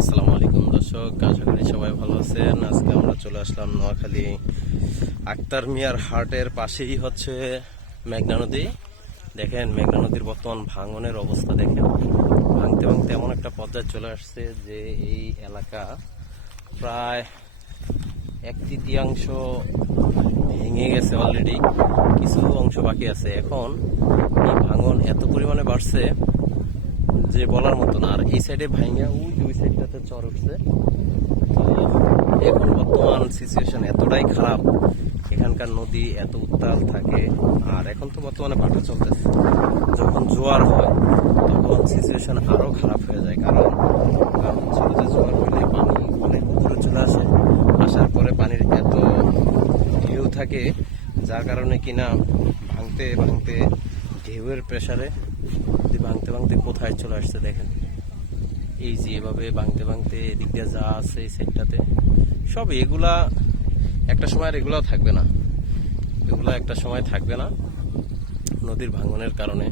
আসসালামু আলাইকুম দর্শক, আশা করি সবাই ভালো আছেন। আজকে আমরা চলে আসলাম নোয়াখালী আক্তার মিয়ার হাটের পাশেই হচ্ছে মেঘনা নদী। দেখেন মেঘনা নদীর বর্তমান ভাঙনের অবস্থা দেখেন। ভাঙতে ভাঙতে এমন একটা পর্যায়ে চলে আসছে যে এই এলাকা প্রায় 1/3 ভেঙে গেছে অলরেডি, কিছু অংশ বাকি আছে। এখন এই ভাঙন এত পরিমাণে বাড়ছে যে বলার মতো না। আর এই সাইডে ভাইঙ্গা ওই সাইডটাতে চর উঠছে। তো এখন বর্তমান সিচুয়েশন এতটাই খারাপ, এখানকার নদী এত উত্তাল থাকে। আর এখন তো বর্তমানে ভাটা চলতেছে, যখন জোয়ার হয় তখন সিচুয়েশন আরো খারাপ হয়ে যায়। কারণ ছিল যে জোয়ার হলে পানি অনেক উপরে চলে আসে, আসার পরে পানির এত ঢেউ থাকে যার কারণে কিনা ভাঙতে ভাঙতে ঢেউয়ের প্রেসারে ভাঙতে ভাঙতে কোথায় চলে আসছে দেখেন। এই যে এভাবে ভাঙতে ভাঙতে এদিক দিয়ে যা আছে এই সাইডটাতে সব, এগুলা একটা সময় আর এগুলাও থাকবে না, এগুলা একটা সময় থাকবে না নদীর ভাঙনের কারণে।